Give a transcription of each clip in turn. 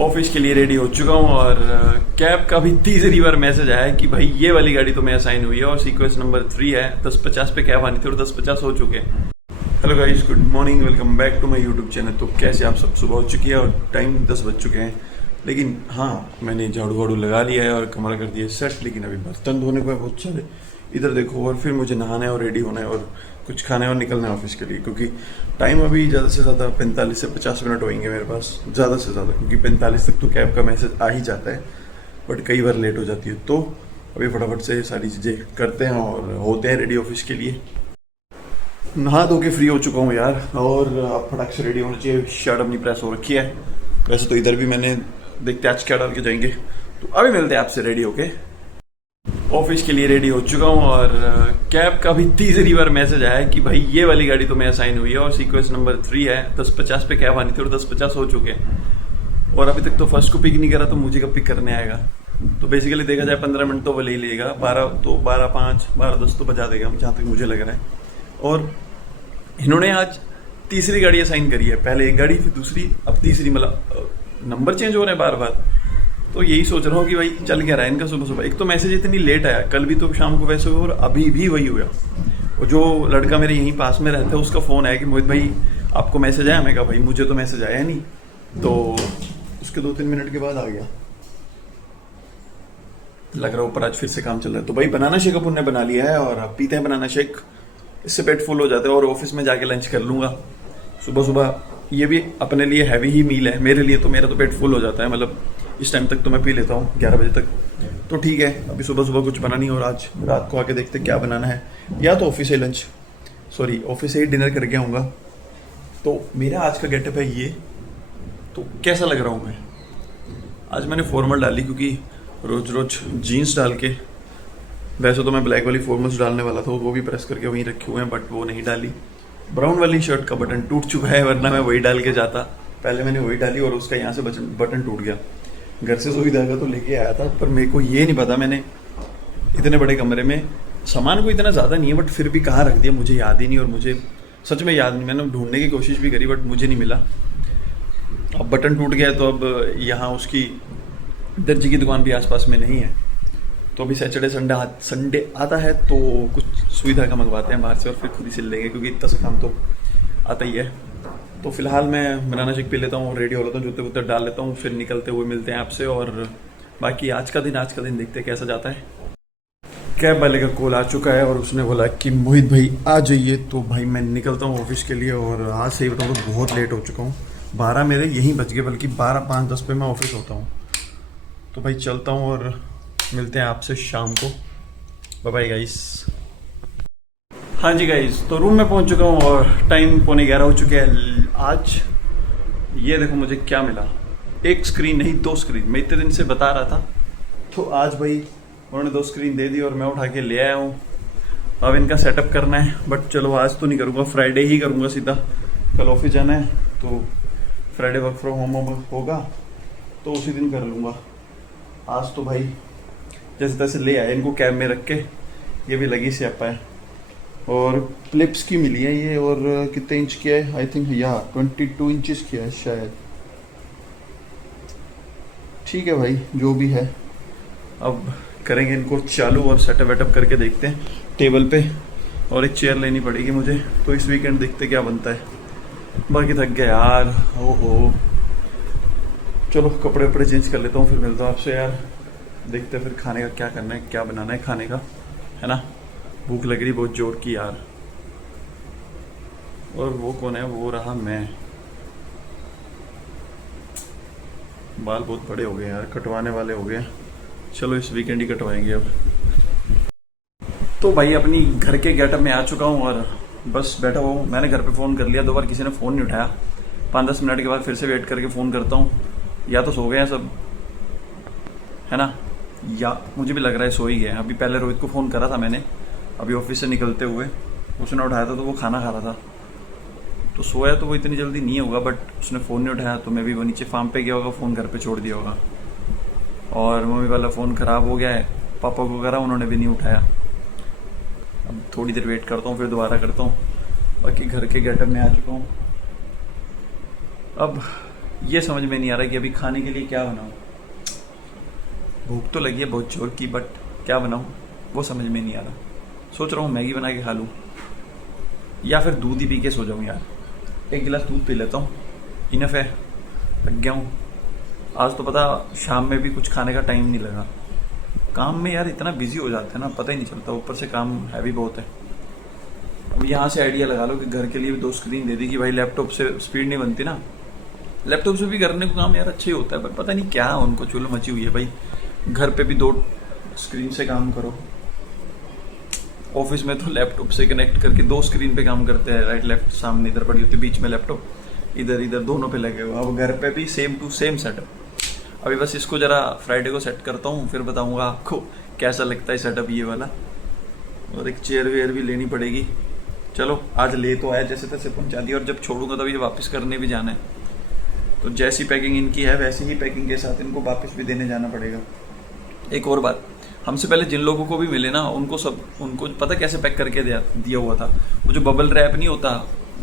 Office के लिए ready हो चुका हूँ और कैब का भी तीसरी बार मैसेज आया है कि भाई ये वाली गाड़ी तो मैं असाइन हुई है और सीक्वेंस नंबर 3 है। 10:50 पे कैब आनी थी और 10:50 हो चुके हैं। Hello guys, good morning, welcome back to my YouTube channel. तो कैसे आप सब? सुबह हो चुकी है और टाइम 10 बज चुके हैं। लेकिन हाँ, मैंने झाड़ू वाड़ू लगा लिया है और कमरा कर दिया सेट। लेकिन अभी बर्तन धोने को है बहुत सारे, इधर देखो। और फिर मुझे नहाना है और रेडी होना है और कुछ खाना है और निकलना है ऑफिस के लिए। क्योंकि टाइम अभी ज़्यादा से ज़्यादा 45 से 50 मिनट होंगे मेरे पास, ज़्यादा से ज़्यादा। क्योंकि 45 तक तो कैब का मैसेज आ ही जाता है, बट कई बार लेट हो जाती है। तो अभी फटाफट से सारी चीज़ें करते हैं और होते हैं रेडी ऑफिस के लिए। नहा धो के फ्री हो चुका हूँ यार, और अब फटाक से रेडी होना चाहिए। शर्ट अपनी प्रेस हो रखी है। वैसे तो इधर भी मैंने, देखते आज क्या डाल के जाएंगे। तो अभी मिलते हैं आपसे रेडी होके। ऑफिस के लिए रेडी हो चुका हूँ और कैब का भी तीसरी बार मैसेज आया है कि भाई ये वाली गाड़ी तो मैं असाइन हुई है और सीक्वेंस नंबर 3 है। 10:50 पे कैब आनी थी और 10:50 हो चुके हैं। और अभी तक तो फर्स्ट को पिक नहीं करा, तो मुझे कब पिक करने आएगा? तो बेसिकली देखा जाए 15 मिनट तो वो ले ही लेगा। 12:05 12:10 तो बजा देगा जहाँ तक मुझे लग रहा है। और इन्होंने आज तीसरी गाड़ी असाइन करी है। पहले एक गाड़ी, फिर दूसरी, अब तीसरी। मतलब नंबर चेंज हो रहे हैं बार बार। तो यही सोच रहा हूँ कि भाई चल क्या रहा है इनका सुबह सुबह। एक तो मैसेज इतनी लेट आया, कल भी तो शाम को वैसे हुआ और अभी भी वही हुआ। और जो लड़का मेरे यहीं पास में रहता है उसका फ़ोन आया कि मोहित भाई आपको मैसेज आया। मैं कहा भाई मुझे तो मैसेज आया नहीं। तो उसके 2-3 मिनट के बाद आ गया। लग रहा है ऊपर आज फिर से काम चल रहा है। तो भाई बनाना शेक अपन ने बना लिया है और अब पीते हैं बनाना शेक। इससे पेट फुल हो जाता है और ऑफिस में जाके लंच कर लूँगा। सुबह सुबह ये भी अपने लिए हैवी ही मील है। मेरे लिए तो, मेरा तो पेट फुल हो जाता है। मतलब इस टाइम तक तो मैं पी लेता हूँ 11 बजे तक। तो ठीक है, अभी सुबह सुबह कुछ बना नहीं। और आज रात को आके देखते क्या बनाना है। या तो ऑफिस से लंच, सॉरी ऑफिस से ही डिनर करके आऊँगा। तो मेरा आज का गेटअप है ये। तो कैसा लग रहा हूँ मैं? आज मैंने फॉर्मल डाली क्योंकि रोज रोज जीन्स डाल के, वैसे तो मैं ब्लैक वाली फॉर्मल्स डालने वाला था, वो भी प्रेस करके वहीं रखे हुए हैं, बट वो नहीं डाली। ब्राउन वाली शर्ट का बटन टूट चुका है, वरना मैं वही डाल के जाता। पहले मैंने वही डाली और उसका यहाँ से बटन टूट गया। घर से सुई धागा तो लेके आया था, पर मेरे को ये नहीं पता मैंने इतने बड़े कमरे में सामान को इतना ज़्यादा नहीं है, बट फिर भी कहाँ रख दिया मुझे याद ही नहीं। और मुझे सच में याद नहीं। मैंने ढूंढने की कोशिश भी करी बट मुझे नहीं मिला। अब बटन टूट गया तो अब यहाँ उसकी दर्जी की दुकान भी आसपास में नहीं है। तो अभी सैटरडे संडे आता है तो कुछ सुई धागा मंगवाते हैं बाहर से और फिर खुद ही सिल लेंगे, क्योंकि इतना सा काम तो आता ही है। तो फिलहाल मैं बनाना शेक पी लेता हूँ, रेडी हो लेता हूँ, जूते वूते डाल लेता हूँ, फिर निकलते हुए मिलते हैं आपसे। और बाकी आज का दिन देखते हैं कैसा जाता है। कैब वाले का कॉल आ चुका है और उसने बोला कि मोहित भाई आ जाइए। तो भाई मैं निकलता हूँ ऑफिस के लिए। और आज सही बताऊँ तो बहुत लेट हो चुका हूँ। 12 मेरे यहीं बज गए, बल्कि 12:05-10 पे मैं ऑफिस होता हूँ। तो भाई चलता हूँ और मिलते हैं आपसे शाम को। Bye bye guys. हाँ जी गाइस, तो रूम में पहुंच चुका हूँ और टाइम 11:15 हो चुके हैं। आज ये देखो मुझे क्या मिला। एक स्क्रीन नहीं, 2 स्क्रीन। मैं इतने दिन से बता रहा था। तो आज भाई उन्होंने 2 स्क्रीन दे दी और मैं उठा के ले आया हूँ। अब इनका सेटअप करना है, बट चलो आज तो नहीं करूँगा, फ्राइडे ही करूँगा सीधा। कल ऑफिस जाना है तो फ्राइडे वर्क फ्रॉम होम होगा तो उसी दिन कर लूँगा। आज तो भाई जैसे तैसे ले आए इनको कैब में रख के। ये भी लगी स्यापा है और क्लिप्स की मिली है ये। और कितने इंच की है? आई थिंक 22 इंचेस की है शायद। ठीक है भाई, जो भी है अब करेंगे इनको चालू और सेटअप वेटअप करके देखते हैं टेबल पे। और एक चेयर लेनी पड़ेगी मुझे, तो इस वीकेंड देखते क्या बनता है। बाकी थक गया यार, ओहो। चलो कपड़े वपड़े चेंज कर लेता हूँ, फिर मिलता हूँ आपसे यार। देखते हैं फिर खाने का क्या करना है, क्या बनाना है खाने का, है ना। भूख लग रही बहुत जोर की यार। और वो कौन है? वो रहा मैं। बाल बहुत बड़े हो गए यार, कटवाने वाले हो गए। चलो इस वीकेंड ही कटवाएंगे अब। तो भाई अपनी घर के गेटअप में आ चुका हूँ और बस बैठा हुआ हूँ। मैंने घर पे फ़ोन कर लिया 2 बार, किसी ने फ़ोन नहीं उठाया। 5-10 मिनट के बाद फिर से वेट करके फ़ोन करता हूँ। या तो सो गए हैं सब, है ना, या मुझे भी लग रहा है सो ही गए हैं। अभी पहले रोहित को फ़ोन करा था मैंने, अभी ऑफिस से निकलते हुए। उसने उठाया था तो वो खाना खा रहा था। तो सोया तो वो इतनी जल्दी नहीं होगा, बट उसने फ़ोन नहीं उठाया तो मैं भी वो नीचे फार्म पे गया होगा, फ़ोन घर पे छोड़ दिया होगा। और मम्मी वाला फ़ोन ख़राब हो गया है, पापा को करा, उन्होंने भी नहीं उठाया। अब थोड़ी देर वेट करता हूँ, फिर दोबारा करता हूँ। बाकी घर के गेटअप में आ चुका हूँ। अब ये समझ में नहीं आ रहा कि अभी खाने के लिए क्या बनाऊँ। भूख तो लगी है बहुत जोर की, बट क्या बनाऊँ वो समझ में नहीं आ रहा। सोच रहा हूँ मैगी बना के खा लूँ या फिर दूध ही पी के सो जाऊँ यार। एक गिलास दूध पी लेता हूँ, इनफ है, लग गया हूँ। आज तो पता शाम में भी कुछ खाने का टाइम नहीं लगा। काम में यार इतना बिजी हो जाते हैं ना, पता ही नहीं चलता। ऊपर से काम हैवी बहुत है। अब यहाँ से आइडिया लगा लो कि घर के लिए भी 2 स्क्रीन दे दी कि भाई लैपटॉप से स्पीड नहीं बनती ना। लैपटॉप से भी करने को काम यार अच्छा ही होता है, पर पता नहीं क्या उनको चुल मची हुई है भाई। घर पे भी 2 स्क्रीन से काम करो, ऑफिस में तो लैपटॉप से कनेक्ट करके 2 स्क्रीन पे काम करते हैं, राइट लेफ्ट सामने इधर पड़ी होती है, बीच में लैपटॉप, इधर इधर दोनों पे लगे हुए। अब घर पे भी सेम टू सेम सेटअप। अभी बस इसको जरा फ्राइडे को सेट करता हूँ, फिर बताऊंगा आपको कैसा लगता है सेटअप ये वाला। और एक चेयर वेयर भी लेनी पड़ेगी। चलो आज ले तो आया, जैसे तैसे पहुंचा दिया, और जब छोड़ूंगा तब ये वापस करने भी जाना है। तो जैसी पैकिंग इनकी है वैसी ही पैकिंग के साथ इनको वापस भी देने जाना पड़ेगा। एक और बात, हमसे पहले जिन लोगों को भी मिले ना, उनको पता कैसे पैक करके दिया हुआ था। वो जो बबल रैप नहीं होता,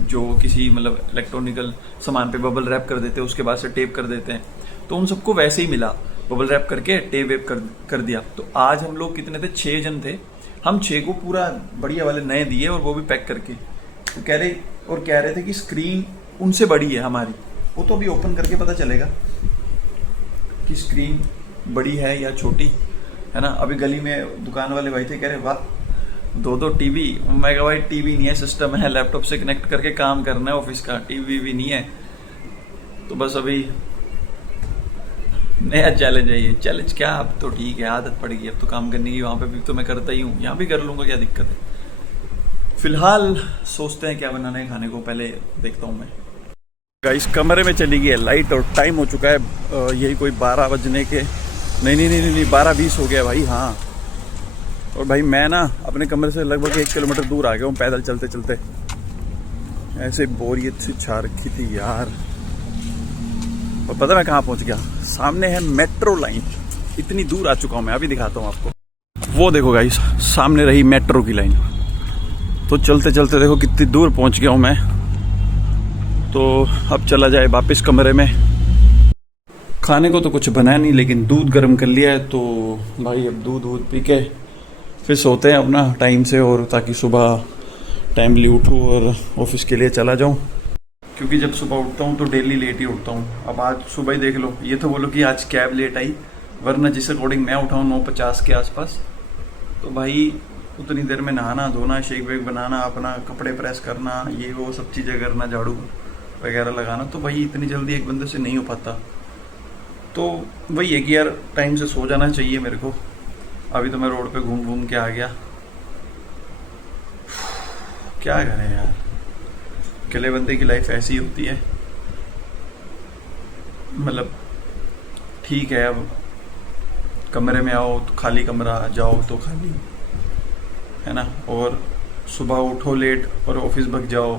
जो किसी मतलब इलेक्ट्रॉनिकल सामान पे बबल रैप कर देते हैं, उसके बाद से टेप कर देते हैं, तो उन सबको वैसे ही मिला, बबल रैप करके टेप वेप कर दिया। तो आज हम लोग कितने थे, 6 जन थे, हम 6 को पूरा बढ़िया वाले नए दिए, और वो भी पैक करके। तो कह रहे थे कि स्क्रीन उनसे बड़ी है हमारी। वो तो अभी ओपन करके पता चलेगा कि स्क्रीन बड़ी है या छोटी है ना। अभी गली में दुकान वाले भाई थे, कह रहे वाह 2 टीवी। मैं कहा भाई टीवी नहीं है, सिस्टम है, लैपटॉप से कनेक्ट करके काम करना है ऑफिस का, टीवी भी नहीं है। तो बस अभी नया चैलेंज है ये। चैलेंज क्या, अब तो ठीक है, आदत पड़ गई अब तो काम करने की। वहां पे भी तो मैं करता ही हूँ, यहाँ भी कर लूंगा, क्या दिक्कत है। फिलहाल सोचते हैं क्या बनाना है खाने को, पहले देखता हूँ मैं। गाइस कमरे में चली गई है लाइट, और टाइम हो चुका है यही कोई 12 बजने के, नहीं 12:20 हो गया भाई। हाँ, और भाई मैं ना अपने कमरे से लगभग 1 किलोमीटर दूर आ गया हूँ पैदल चलते चलते। ऐसे बोरियत सी छा रखी थी यार। और पता मैं कहाँ पहुँच गया, सामने है मेट्रो लाइन। इतनी दूर आ चुका हूँ मैं, अभी दिखाता हूँ आपको। वो देखो गाइस, सामने रही मेट्रो की लाइन। तो चलते चलते देखो कितनी दूर पहुँच गया हूँ मैं। तो अब चला जाए वापस कमरे में। खाने को तो कुछ बनाया नहीं, लेकिन दूध गर्म कर लिया है, तो भाई अब दूध पी के फिर सोते हैं अपना टाइम से, और ताकि सुबह टाइमली उठूँ और ऑफिस के लिए चला जाऊँ। क्योंकि जब सुबह उठता हूँ तो डेली लेट ही उठता हूँ। अब आज सुबह ही देख लो, ये तो बोलो कि आज कैब लेट आई, वरना जिस अकॉर्डिंग मैं उठाऊँ 9:50 के आसपास, तो भाई उतनी देर में नहाना धोना, शेक वेक बनाना, अपना कपड़े प्रेस करना, ये वो सब चीज़ें करना, झाड़ू वगैरह लगाना, तो भाई इतनी जल्दी एक बंदे से नहीं हो पाता। तो वही है कि यार टाइम से सो जाना चाहिए मेरे को। अभी तो मैं रोड पे घूम के आ गया। क्या करें यार, अकेले बंदे की लाइफ ऐसी होती है। मतलब ठीक है, अब कमरे में आओ तो खाली कमरा, जाओ तो खाली, है ना। और सुबह उठो लेट और ऑफिस भग जाओ,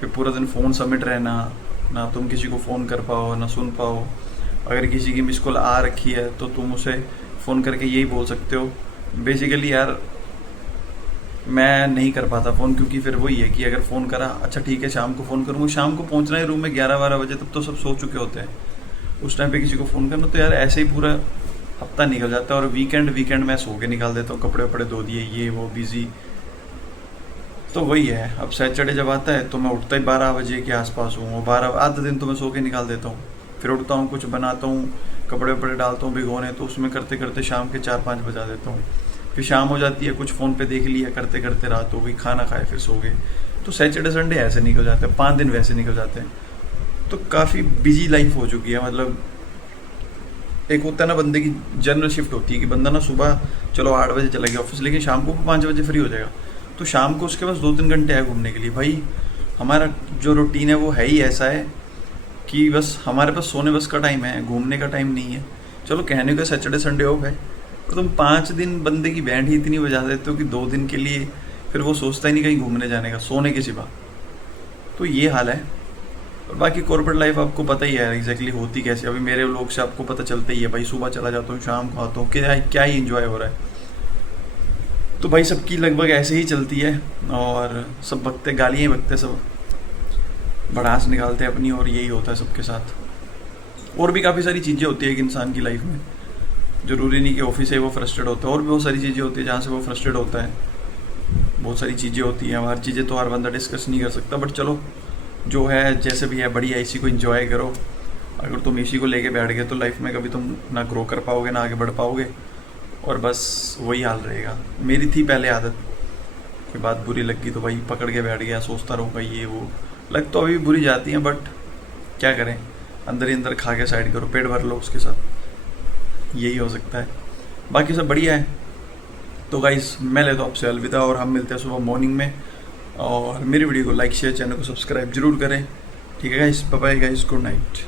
फिर पूरा दिन फ़ोन सबमिट रहना, ना तुम किसी को फ़ोन कर पाओ ना सुन पाओ। अगर किसी की मिस कॉल आ रखी है तो तुम उसे फ़ोन करके यही बोल सकते हो। बेसिकली यार मैं नहीं कर पाता फ़ोन, क्योंकि फिर वही है कि अगर फ़ोन करा, अच्छा ठीक है शाम को फ़ोन करूँगा, शाम को पहुँचना है रूम में 11-12 बजे, तब तो सब सो चुके होते हैं। उस टाइम पे किसी को फ़ोन करना, तो यार ऐसे ही पूरा हफ्ता निकल जाता है। और वीकेंड मैं सो के निकाल देता हूँ, कपड़े वपड़े धो दिए, ये वो बिजी। तो वही है, अब सैटरडे जब आता है तो मैं उठता ही 12 बजे के आसपास हूँ, और 12 आधा दिन तो मैं सो के निकाल देता हूँ। फिर उठता हूँ, कुछ बनाता हूँ, कपड़े वपड़े डालता हूँ भिगोने, तो उसमें करते करते शाम के 4-5 बजा देता हूँ। फिर शाम हो जाती है, कुछ फ़ोन पे देख लिया, करते करते रात हो गई, खाना खाए, फिर सो गए। तो सैटरडे संडे ऐसे निकल जाते हैं, 5 दिन वैसे निकल जाते हैं। तो काफ़ी बिजी लाइफ हो चुकी है। मतलब एक होता है ना बंदे की जनरल शिफ्ट होती है कि बंदा ना सुबह चलो 8 बजे चला गया ऑफिस, लेकिन शाम को 5 बजे फ्री हो जाएगा। तो शाम को उसके पास 2-3 घंटे है घूमने के लिए। भाई हमारा जो रूटीन है वो है ही ऐसा है कि बस हमारे पास सोने बस का टाइम है, घूमने का टाइम नहीं है। चलो कहने का सैटरडे संडे ऑफ है, पर तुम 5 दिन बंदे की बैंड ही इतनी बजा देते हो कि 2 दिन के लिए फिर वो सोचता ही नहीं कहीं घूमने जाने का, सोने के सिवा। तो ये हाल है। और बाकी कॉर्पोरेट लाइफ आपको पता ही है एग्जैक्टली होती कैसे। अभी मेरे लोग से आपको पता चलता ही है, भाई सुबह चला जाता हूँ, शाम को आता हूँ, क्या ही इंजॉय हो रहा है। तो भाई सबकी लगभग ऐसे ही चलती है, और सब बकते गालियाँ ही बकते, सब भड़ास निकालते हैं अपनी, और यही होता है सबके साथ। और भी काफ़ी सारी चीज़ें होती है एक इंसान की लाइफ में, ज़रूरी नहीं कि ऑफिस से वो फ्रस्ट्रेट होता है, और भी बहुत सारी चीज़ें होती है जहाँ से वो फ्रस्ट्रेट होता है। बहुत सारी चीज़ें होती हैं, हर चीज़ें तो हर बंदा डिस्कस नहीं कर सकता, बट चलो जो है जैसे भी है बढ़िया, इसी को एंजॉय करो। अगर तुम इसी को लेके बैठ गए तो लाइफ में कभी तुम ना ग्रो कर पाओगे ना आगे बढ़ पाओगे, और बस वही हाल रहेगा। मेरी थी पहले आदत कि बात बुरी लगी तो भाई पकड़ के बैठ गया, सोचता रहूँगा ये वो। लग तो अभी भी बुरी जाती हैं, बट क्या करें, अंदर ही अंदर खा के साइड करो, पेट भर लो उसके साथ, यही हो सकता है। बाकी सब बढ़िया है। तो गाइस मैं लेता हूँ आपसे अलविदा, और हम मिलते हैं सुबह मॉर्निंग में। और मेरी वीडियो को लाइक शेयर, चैनल को सब्सक्राइब जरूर करें। ठीक है guys, bye bye guys, good night.